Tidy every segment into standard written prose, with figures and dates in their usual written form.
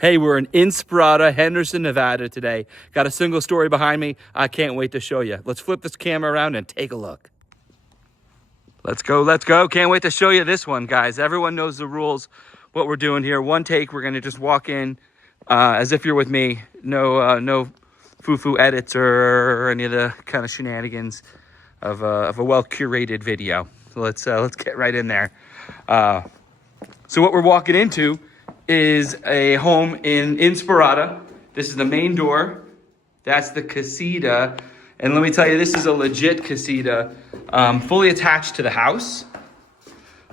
Hey, we're in Inspirada, Henderson, Nevada today. Got a single story behind me. I can't wait to show you. Let's flip this camera around and take a look. Let's go, let's go. Can't wait to show you this one, guys. Everyone knows the rules, what we're doing here. One take, we're gonna just walk in as if you're with me. No foo-foo edits or any of the kind of shenanigans of a well-curated video. So let's get right in there. So what we're walking into is a home in Inspirada. This is the main door. That's the Casita. And let me tell you, this is a legit Casita, fully attached to the house.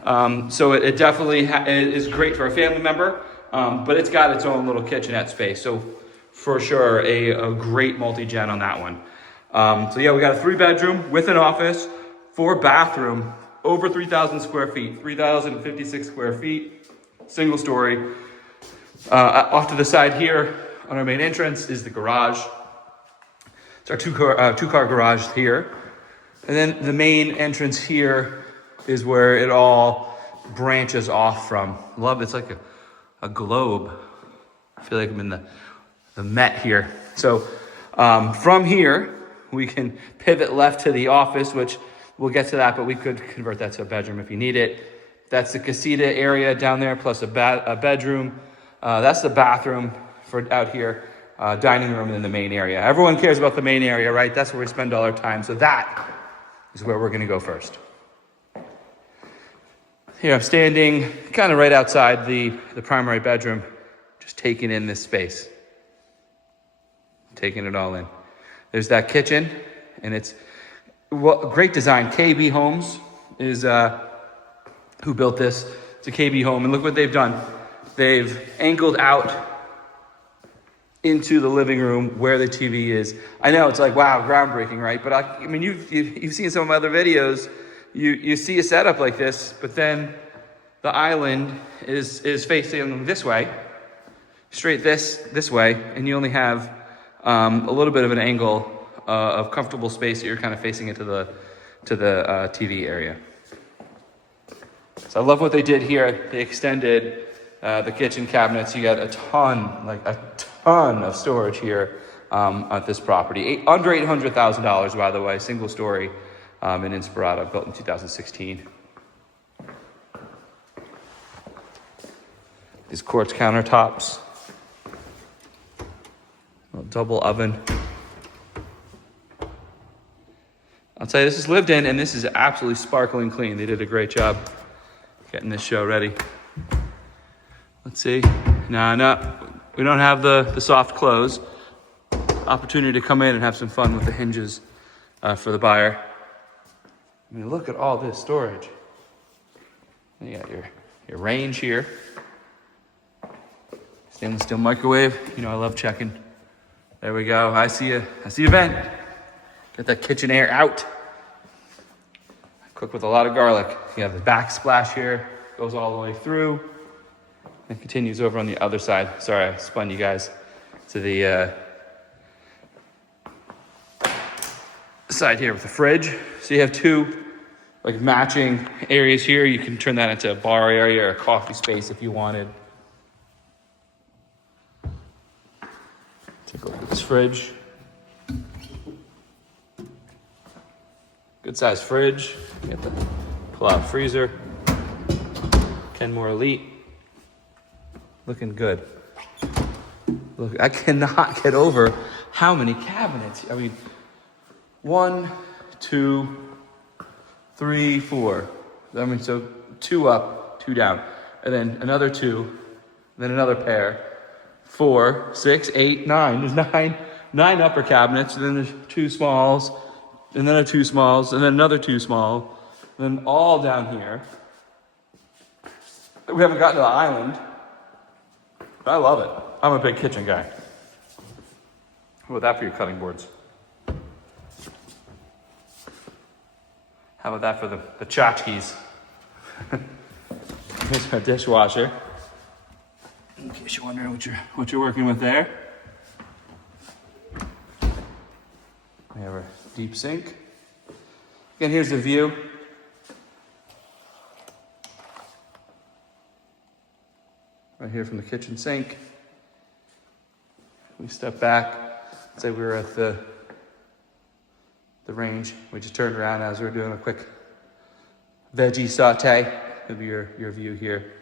So it definitely is great for a family member, but it's got its own little kitchenette space. So for sure, a great multi-gen on that one. So yeah, we got a 3-bedroom with an office, 4-bathroom, over 3,000 square feet, 3,056 square feet, single story. Off to the side here on our main entrance is the garage. It's our two-car garage here. And then the main entrance here is where it all branches off from. Love, it's like a globe. I feel like I'm in the Met here. So from here, we can pivot left to the office, which we'll get to that, but we could convert that to a bedroom if you need it. That's the Casita area down there, plus a bedroom. That's the bathroom for out here, dining room in the main area. Everyone cares about the main area, right? That's where we spend all our time. So that is where we're gonna go first. Here I'm standing kind of right outside the primary bedroom, just taking in this space. Taking it all in. There's that kitchen, and it's great design. KB Homes is who built this. It's a KB home, and look what they've done. They've angled out into the living room where the TV is. I know it's like, wow, groundbreaking, right? But I mean, you've seen some of my other videos. You see a setup like this, but then the island is facing this way, straight this way, and you only have a little bit of an angle of comfortable space that you're kind of facing into the TV area. So I love what they did here. They extended the kitchen cabinets. You got a ton of storage here at this property. Under $800,000, by the way, single story in Inspirada, built in 2016. These quartz countertops, a double oven. I'll tell you, this is lived in, and this is absolutely sparkling clean. They did a great job getting this show ready. Let's see. No, we don't have the soft close. Opportunity to come in and have some fun with the hinges for the buyer. I mean, look at all this storage. You got your range here. Stainless steel microwave. You know I love checking. There we go. I see a vent. Get that kitchen air out. Cook with a lot of garlic. You have the backsplash here. Goes all the way through. And continues over on the other side. Sorry, I spun you guys to the side here with the fridge. So you have two like matching areas here. You can turn that into a bar area or a coffee space if you wanted. Take a look at this fridge. Good size fridge. Get the pull-out freezer. Kenmore Elite. Looking good. Look, I cannot get over how many cabinets. I mean, 1, 2, 3, 4. I mean, so 2 up, 2 down. And then another 2. Then another pair. 4, 6, 8, 9. There's nine upper cabinets. And then there's 2 smalls. And then 2 smalls. And then another 2 small. And then all down here. We haven't gotten to the island. I love it. I'm a big kitchen guy. How about that for your cutting boards? How about that for the tchotchkes? Here's my dishwasher. In case you're wondering what you're working with there. We have our deep sink. Again, here's the view. Right here from the kitchen sink. We step back. Let's say we were at the range. We just turned around as we were doing a quick veggie saute. It'll be your view here.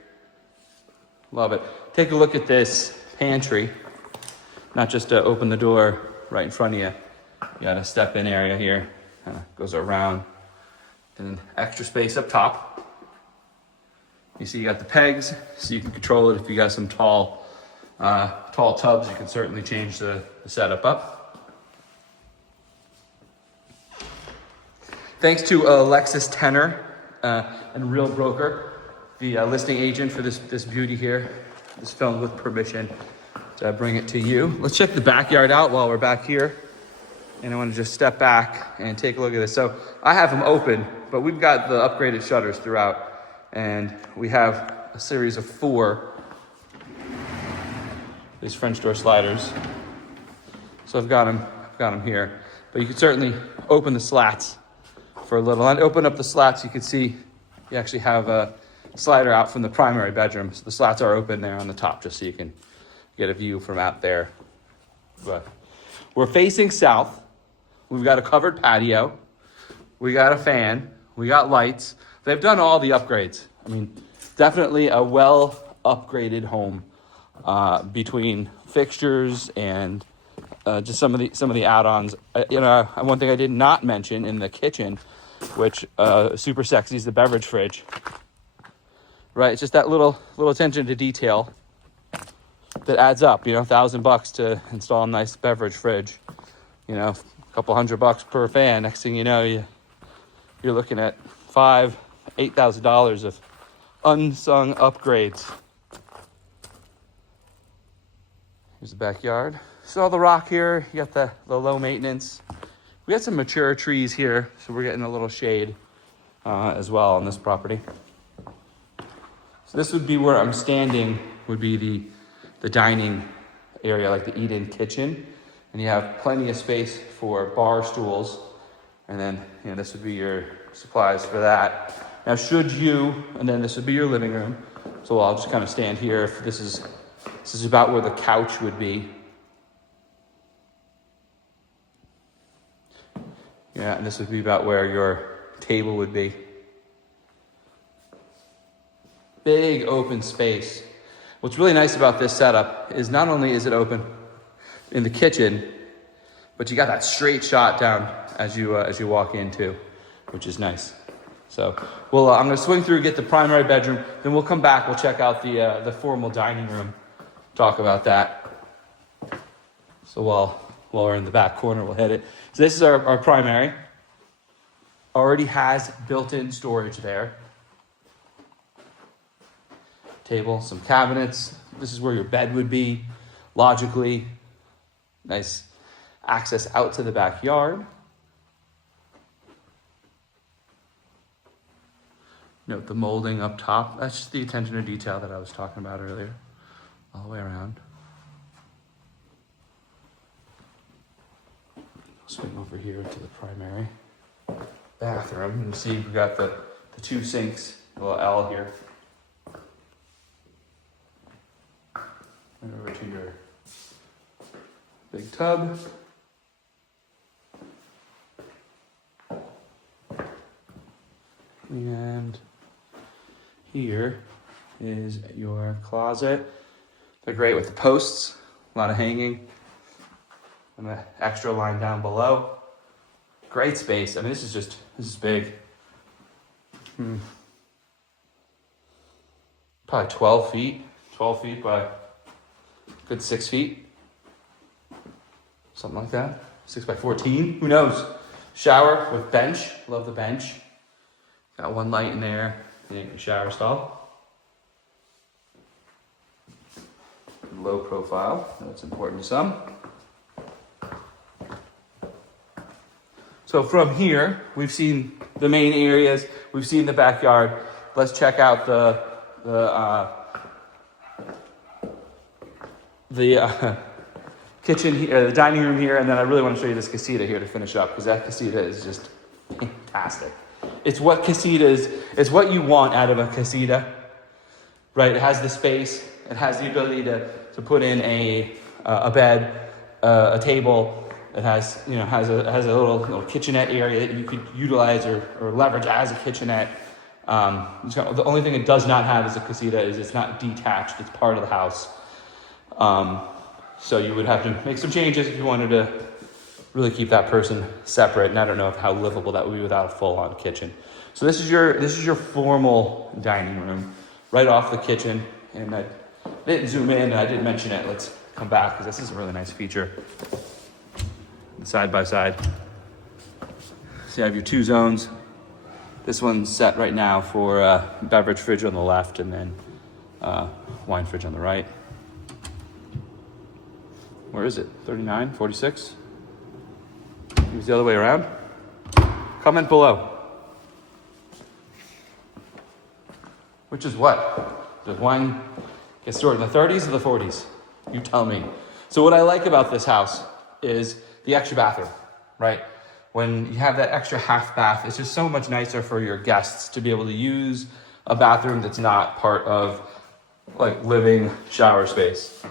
Love it. Take a look at this pantry. Not just to open the door right in front of you. You got a step-in area here. Goes around. And extra space up top. You see you got the pegs, so you can control it. If you got some tall tubs, you can certainly change the setup up. Thanks to Alexis Tenor and Real Broker, the listing agent for this beauty here. This filmed with permission to bring it to you. Let's check the backyard out while we're back here. And I want to just step back and take a look at this. So I have them open, but we've got the upgraded shutters throughout. And we have a series of 4 these French door sliders. So I've got them here. But you can certainly open the slats for a little. And open up the slats, you can see you actually have a slider out from the primary bedroom. So the slats are open there on the top, just so you can get a view from out there. But we're facing south. We've got a covered patio. We got a fan. We got lights. They've done all the upgrades. I mean, definitely a well upgraded home between fixtures and just some of the add-ons. One thing I did not mention in the kitchen, which super sexy, is the beverage fridge. Right, it's just that little attention to detail that adds up. $1,000 to install a nice beverage fridge. A couple $100 per fan. Next thing you know, you're looking at $8,000 of unsung upgrades. Here's the backyard. So all the rock here, you got the low maintenance. We got some mature trees here, so we're getting a little shade as well on this property. So this would be where I'm standing, would be the dining area, like the eat-in kitchen. And you have plenty of space for bar stools. And then, this would be your supplies for that. Now, and then this would be your living room. So I'll just kind of stand here. If this is about where the couch would be. Yeah, and this would be about where your table would be. Big open space. What's really nice about this setup is not only is it open in the kitchen, but you got that straight shot down as you walk in too, which is nice. So I'm gonna swing through, get the primary bedroom, then we'll come back, we'll check out the formal dining room, talk about that. So while we're in the back corner, we'll hit it. So this is our primary. Already has built-in storage there. Table, some cabinets. This is where your bed would be, logically. Nice access out to the backyard. Note the molding up top. That's just the attention to detail that I was talking about earlier. All the way around. Swing over here to the primary bathroom and see we've got the 2 sinks, a little L here. And over to your big tub. And here is your closet. They're great with the posts, a lot of hanging. And the extra line down below. Great space. I mean, this is big. Probably 12 feet. 12 feet by good 6 feet. Something like that. 6 by 14. Who knows? Shower with bench. Love the bench. Got one light in there. And shower stall. Low profile. That's important to some. So from here, we've seen the main areas, we've seen the backyard. Let's check out the kitchen here, the dining room here, and then I really want to show you this casita here to finish up, because that casita is just fantastic. It's what it's what you want out of a casita, right? It has the space, it has the ability to put in a bed, a table. It has, has a little kitchenette area that you could utilize or leverage as a kitchenette. The only thing it does not have as a casita is it's not detached. It's part of the house. So you would have to make some changes if you wanted to really keep that person separate. And I don't know how livable that would be without a full-on kitchen. So this is your formal dining room, right off the kitchen. And I didn't zoom in. I didn't mention it. Let's come back because this is a really nice feature. Side by side. So you have your two zones. This one's set right now for beverage fridge on the left, and then wine fridge on the right. Where is it? 39, 46? Use the other way around. Comment below. Which is what? Does wine get stored in the 30s or the 40s? You tell me. So what I like about this house is the extra bathroom, right? When you have that extra half bath, it's just so much nicer for your guests to be able to use a bathroom that's not part of like living shower space.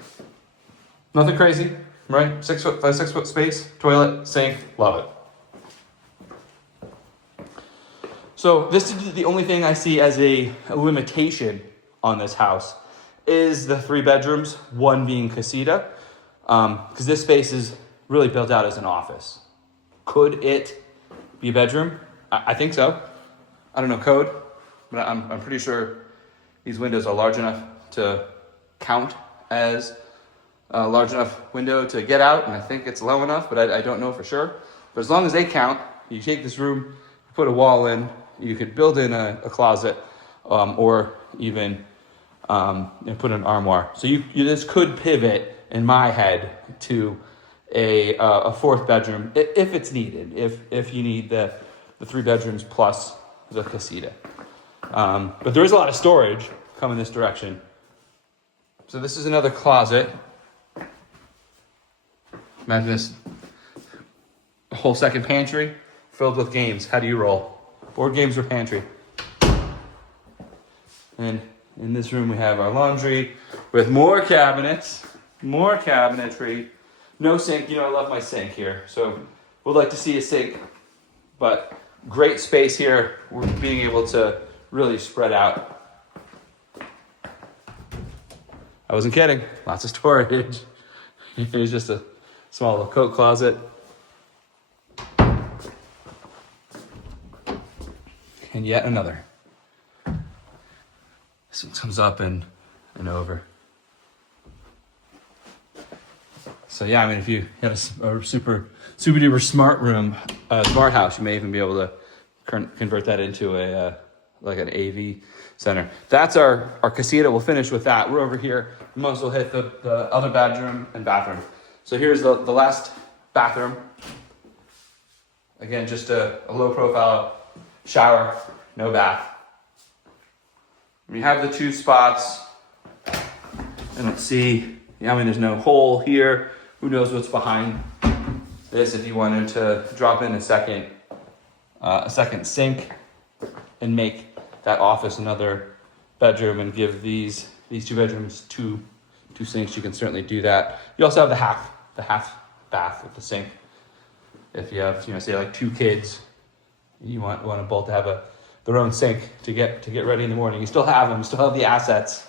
Nothing crazy, right? 6 foot by 6 foot space, toilet, sink, love it. So this is the only thing I see as a limitation on this house is the 3 bedrooms, one being casita, because this space is really built out as an office. Could it be a bedroom? I think so. I don't know code, but I'm pretty sure these windows are large enough to count as a large enough window to get out, and I think it's low enough, but I don't know for sure. But as long as they count, you take this room, you put a wall in, you could build in a closet, or even put an armoire. So this could pivot in my head to a 4th bedroom if it's needed, if you need the 3 bedrooms plus the casita. But there is a lot of storage coming this direction. So this is another closet. Imagine this, a whole second pantry filled with games. How do you roll? Board games or pantry? And in this room we have our laundry with more cabinets, more cabinetry. No sink. I love my sink here. So we'd like to see a sink, but great space here. We're being able to really spread out. I wasn't kidding. Lots of storage. Here's just a small little coat closet. And yet another. This one comes up and over. So yeah, if you had a super duper smart room, smart house, you may even be able to convert that into like an AV center. That's our casita. We'll finish with that. We're over here. We might as well hit the other bedroom and bathroom. So here's the last bathroom. Again, just a low profile shower, no bath. We have the 2 spots. And let's see. There's no hole here. Who knows what's behind this if you wanted to drop in a second sink and make that office another bedroom and give these 2 bedrooms two sinks. You can certainly do that. You also have the half bath with the sink. If you have, say like 2 kids, you want them both to have their own sink to get ready in the morning. You still have them. You still have the assets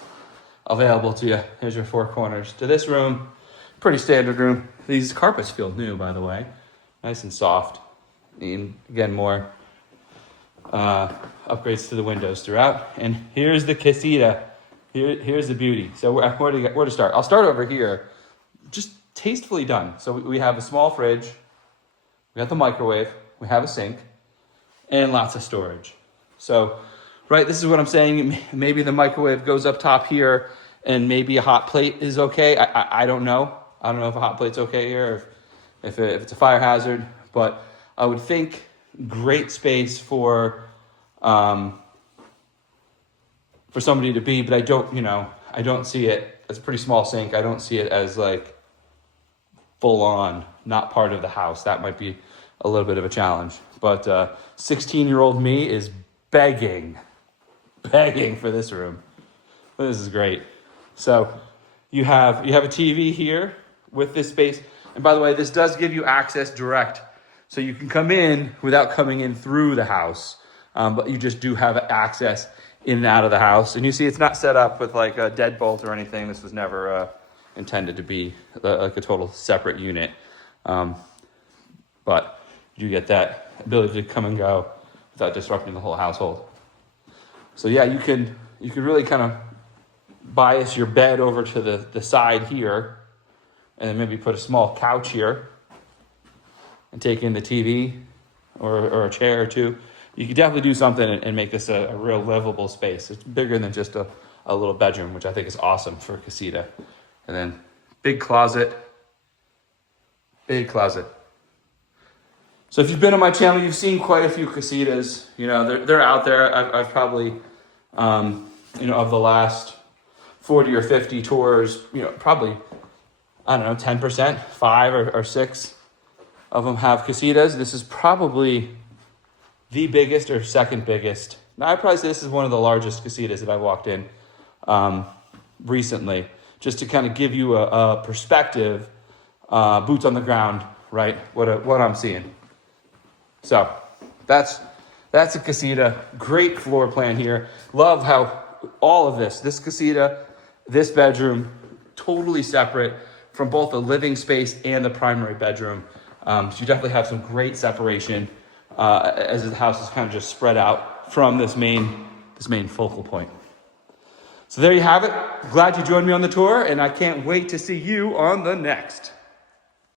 available to you. Here's your 4 corners to this room. Pretty standard room. These carpets feel new, by the way. Nice and soft. And again, more upgrades to the windows throughout. And here's the casita. Here's the beauty. So where to start? I'll start over here. Just tastefully done. So we have a small fridge. We got the microwave. We have a sink. And lots of storage. So, right, this is what I'm saying. Maybe the microwave goes up top here, and maybe a hot plate is okay. I don't know. I don't know if a hot plate's okay here, or if it's a fire hazard. But I would think great space for somebody to be. But I don't see it as a pretty small sink. I don't see it as like full on, not part of the house. That might be a little bit of a challenge. But 16-year-old me is begging for this room. This is great. So you have a TV here with this space. And by the way, this does give you access direct. So you can come in without coming in through the house, but you just do have access in and out of the house. And you see it's not set up with like a deadbolt or anything. This was never intended to be like a total separate unit. But you get that ability to come and go without disrupting the whole household. So yeah, you can really kind of bias your bed over to the side here, and then maybe put a small couch here and take in the TV or a chair or two. You could definitely do something and make this a real livable space. It's bigger than just a little bedroom, which I think is awesome for a Casita. And then big closet. So if you've been on my channel, you've seen quite a few Casitas. You know, they're out there. I've probably, you know, of the last 40 or 50 tours, you know, probably, I don't know, 10%, 5 or 6 of them have Casitas. This is probably the biggest or second biggest. Now, I'd probably say this is one of the largest Casitas that I walked in recently, just to kind of give you a perspective, boots on the ground, right? What I'm seeing. So that's a Casita. Great floor plan here. Love how all of this Casita, this bedroom, totally separate from both the living space and the primary bedroom. So you definitely have some great separation as the house is kind of just spread out from this main focal point. So there you have it. Glad you joined me on the tour, and I can't wait to see you on the next.